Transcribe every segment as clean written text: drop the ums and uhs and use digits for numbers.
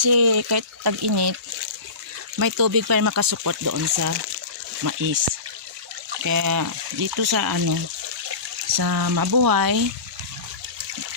kasi kahit tag-init, may tubig pa rin makasupport doon sa mais. Kaya dito sa sa Mabuhay,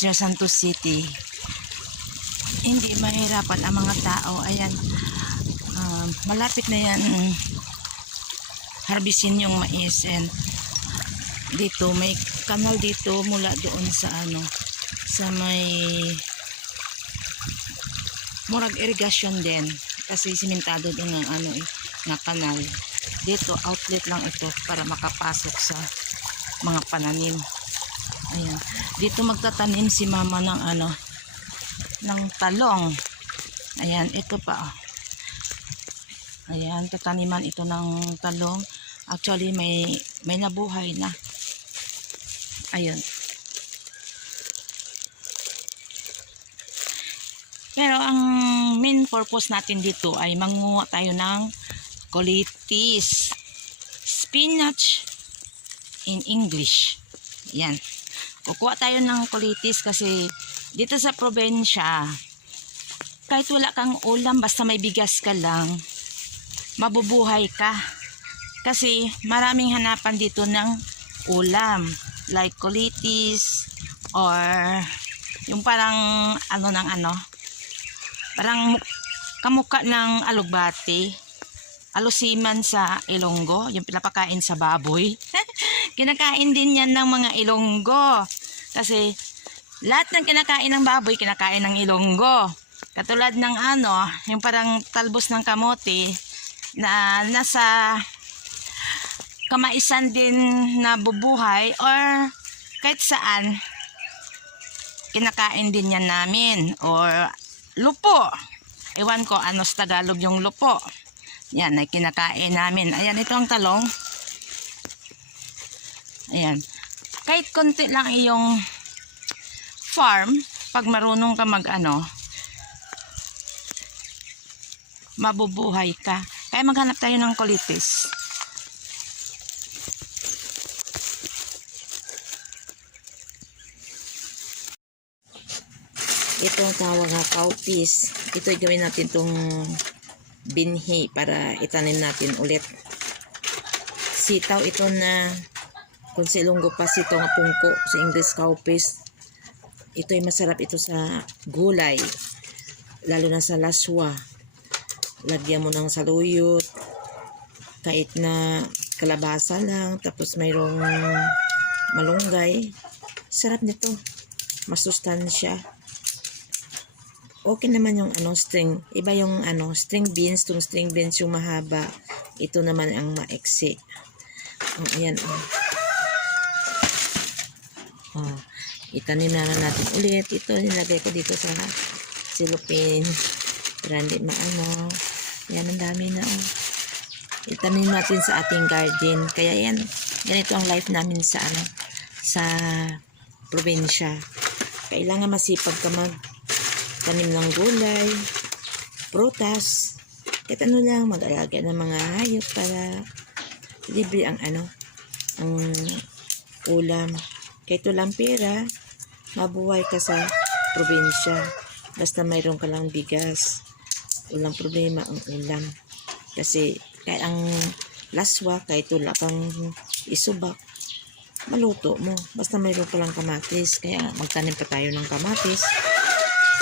sa Santos City, hindi mahirapan ang mga tao. Ayan, malapit na yan harbisin yung mais. And dito may kanal dito mula doon sa sa may murag irrigation din, kasi simentado din ng nga kanal. Dito outlet lang ito para makapasok sa mga pananim. Ayan, dito magtatanim si mama ng ng talong. Ayan, ito pa. Ayan, tataniman ito ng talong. Actually may nabuhay na. Ayun. Pero ang main purpose natin dito ay manguha tayo ng colitis. Spinach in English. Yan. Kukuha tayo ng colitis kasi dito sa probinsya, kahit wala kang ulam, basta may bigas ka lang, mabubuhay ka. Kasi maraming hanapan dito ng ulam. Like colitis or yung parang parang kamukha ng alugbati, alusiman sa Ilonggo, yung pinapakain sa baboy. Kinakain din yan ng mga Ilonggo kasi lahat ng kinakain ng baboy kinakain ng Ilonggo. Katulad ng yung parang talbos ng kamote na nasa kamaisan din na bubuhay or kahit saan, kinakain din yan namin. Or lupo, ewan ko ano sa Tagalog yung lupo, yan ay kinakain namin. Ayan, ito ang talong. Ayan, kahit konti lang iyong farm, pag marunong ka mabubuhay ka. Kaya maghanap tayo ng colitis. Ito ang tawag na cowpeas. Ito ay gawin natin itong binhi para itanim natin ulit. Sitaw ito na kung sa Ilonggo pa sitaw nga pungko, sa English cowpeas. Ito ay masarap ito sa gulay, lalo na sa laswa. Lagyan mo ng saluyot, kahit na kalabasa lang, tapos mayroong malunggay. Sarap nito, masustansya. Okay naman yung string. Iba yung string beans. Itong string beans yung mahaba. Ito naman ang maiksi. Ayan. Itanim na natin ulit. Ito nilagay ko dito sa silupin. Para hindi Yan, ang dami na. Itanim natin sa ating garden. Kaya yan. Ganito ang life namin sa sa probinsya. Kailangan masipag ka tanim ng gulay, prutas, kahit lang, mag-alaga ng mga hayop para libre ang ang ulam. Kahit walang pera, mabuhay ka sa probinsya. Basta mayroon ka lang bigas, walang problema ang ulam. Kasi kahit ang laswa, kahit wala kang isubak, maluto mo. Basta mayroon ka lang kamatis. Kaya magtanim pa tayo ng kamatis.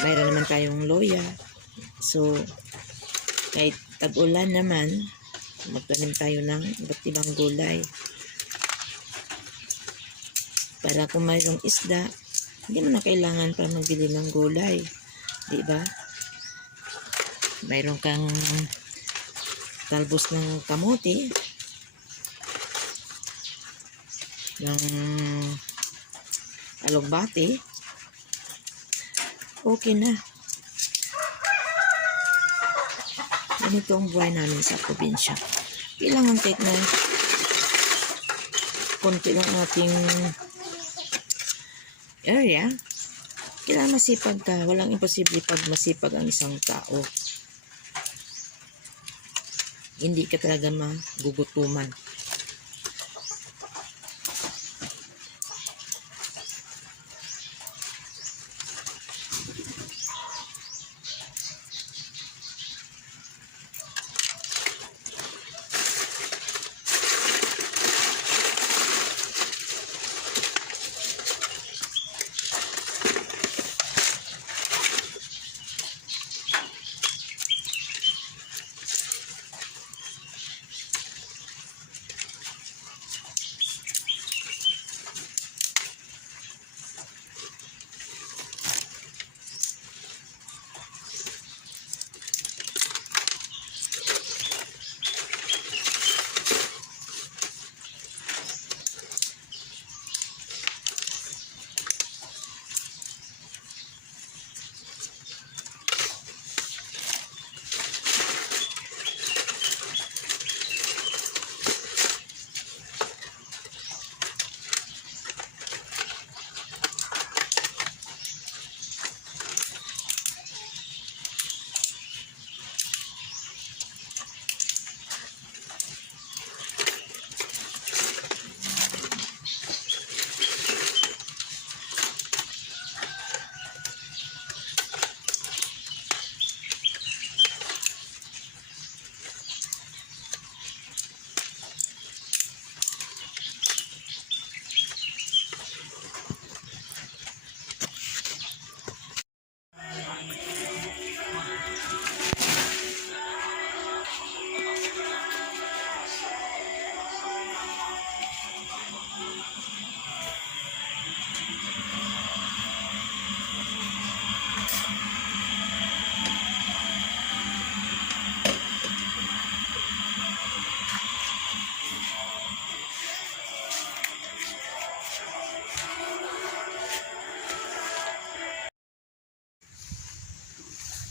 Mayroon naman tayong loya. So, kahit tag-ulan naman, magtanim tayo ng iba't ibang gulay. Para kung mayroong isda, hindi mo na kailangan para magbili ng gulay. Diba? Mayroon kang talbos ng kamote, ng alugbati, okay na. Ganito ang buhay namin sa probinsya. Kailangan kahit na konti lang ating area, kailangan masipag ka. Walang imposible pag masipag ang isang tao. Hindi ka talaga magugutuman.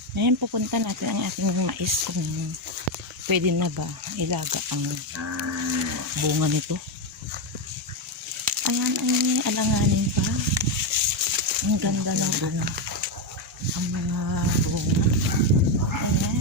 Ngayon pupunta natin ang ating mais kung pwede na ba ilaga ang bunga nito. Ayan ay alanganin pa. Ang ganda ng ano, ang mga bunga. Ayan.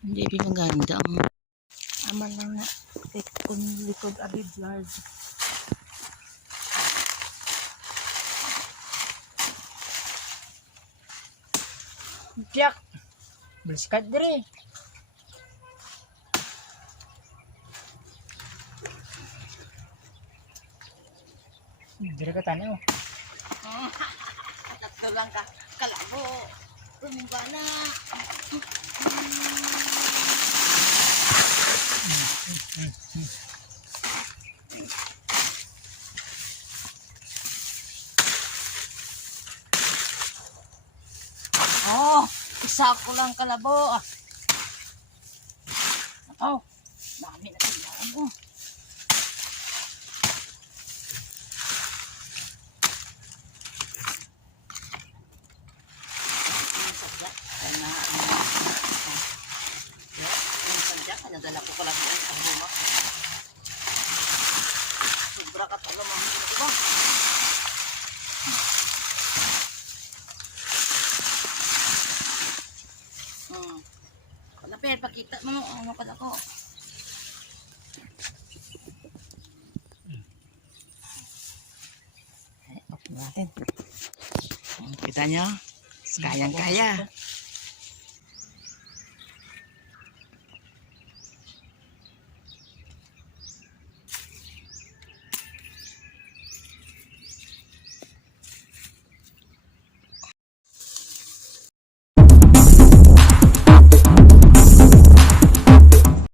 Hindi maganda ang aman lang na kung likod abid large. Jack, baliskad dire. Dire ka tanaw. Tatlo lang ka kalabo. Rumimba na. Oh, isa ko lang kalabo. Oh, dami na tindahan mo. dala ko lang yan ang buma. Sobra ka tala mamili ko ba? Kalapir, pakita mo ano ka ko. Ay, off natin. Kita nyo? Kayang-kaya.